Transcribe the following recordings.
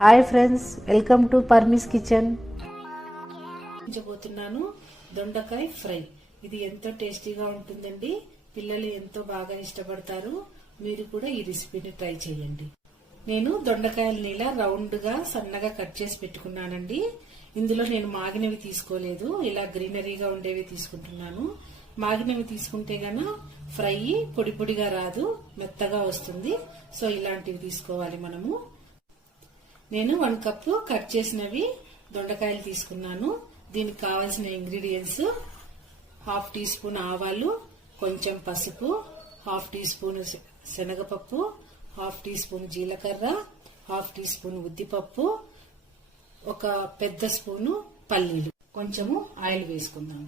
Hi friends, welcome to పర్మిస్ kitchen. చూపించబోతున్నాను దొండకాయ ఫ్రై. ఇది ఎంతో టేస్టీగా ఉంటుందండి. పిల్లలు ఎంతో బాగా ఇష్టపడతారు. మీరు కూడా ఈ రెసిపీని ట్రై చేయండి. నేను దొండకాయలని ఇలా రౌండ్ గా సన్నగా కట్ చేసి పెట్టుకున్నానండి. ఇందులో నేను మాగినవి తీసుకోలేదు, ఇలా గ్రీనరీగా ఉండేవి తీసుకుంటున్నాను. మాగినవి తీసుకుంటే గన ఫ్రై పొడి పొడిగా రాదు, మెత్తగా వస్తుంది. సో ఇలాంటివి తీసుకోవాలి మనము. నేను 1 కప్పు కట్ చేసినవి దొండకాయలు తీసుకున్నాను. దీనికి కావాల్సిన ఇంగ్రీడియంట్స్: 1/2 టీ స్పూన్ ఆవాలు, కొంచెం పసుపు, 1/2 టీ స్పూన్ శనగపప్పు, 1/2 టీ స్పూన్ జీలకర్ర, 1/2 టీ స్పూన్ ఉద్దిపప్పు, ఒక పెద్ద స్పూను పల్లీలు, కొంచెము ఆయిల్ వేసుకుందాం.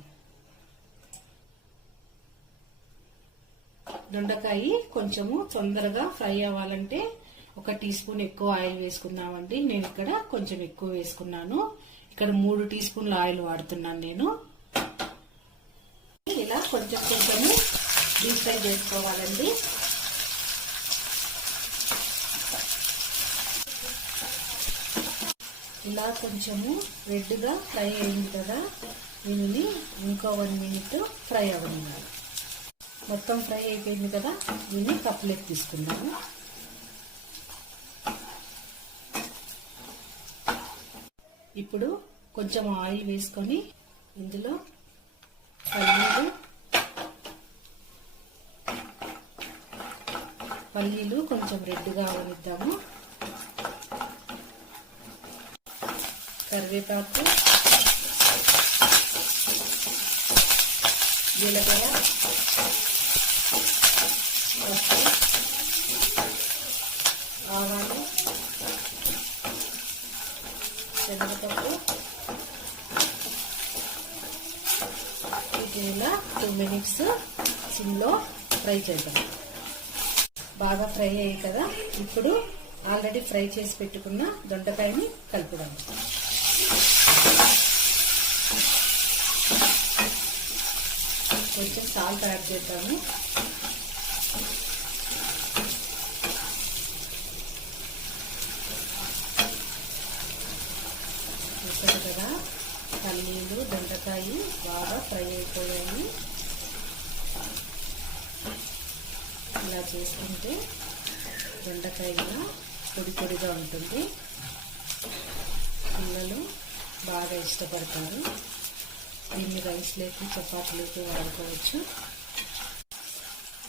దొండకాయ కొంచెము తొందరగా ఫ్రై అవ్వాలంటే 1 టీ స్పూన్ ఎక్కువ ఆయిల్ వేసుకుందామండి. నేను ఇక్కడ కొంచెం ఎక్కువ వేసుకున్నాను. ఇక్కడ 3 టీ స్పూన్ల ఆయిల్ వాడుతున్నాను నేను. ఇలా కొంచెం కొంచెము డీప్ ఫ్రై చేసుకోవాలండి. ఇలా కొంచెము రెడ్ గా ఫ్రై అయింది కదా, దీనిని ఇంకో 1 మినిట్ ఫ్రై అవ్వనివ్వాలి. మొత్తం ఫ్రై అయిపోయింది కదా, దీన్ని కప్లోకి తీసుకుందాము. ఇప్పుడు కొంచెం ఆయిల్ వేసుకొని ఇందులో పల్లీలు కొంచెం రెడ్గా అవనిద్దాము. కరివేపాకు, జీలకర్ర, ఆవాలు, శనగపప్పు, ఇలా 2 మినిట్స్ సిమ్లో ఫ్రై చేద్దాం. బాగా ఫ్రై అయ్యాయి కదా, ఇప్పుడు ఆల్రెడీ ఫ్రై చేసి పెట్టుకున్న దొండకాయని కలుపుదాం. కొంచెం సాల్ట్ యాడ్ చేద్దాము. చూసారు కదా, పల్లీలు దొండకాయ బాగా ఫ్రై అయిపోయాయి. ఇలా చేసుకుంటే దొండకాయ పొడి పొడిగా ఉంటుంది. పిల్లలు బాగా ఇష్టపడతారు. దీన్ని రైస్లోకి చపాతీలోకి వాడుకోవచ్చు.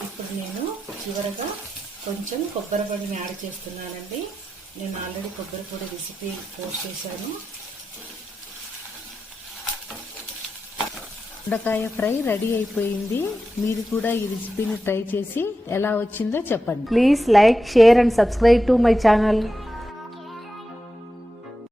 ఇప్పుడు నేను చివరగా కొంచెం కొబ్బరి పొడిని యాడ్ చేస్తున్నానండి. నేను ఆల్రెడీ కొబ్బరి పొడి రెసిపీ పోస్ట్ చేశాను. దొండకాయ ఫ్రై రెడీ అయిపోయింది. మీరు కూడా ఈ రెసిపీని ట్రై చేసి ఎలా వచ్చిందో చెప్పండి. Please like, share and subscribe to my channel.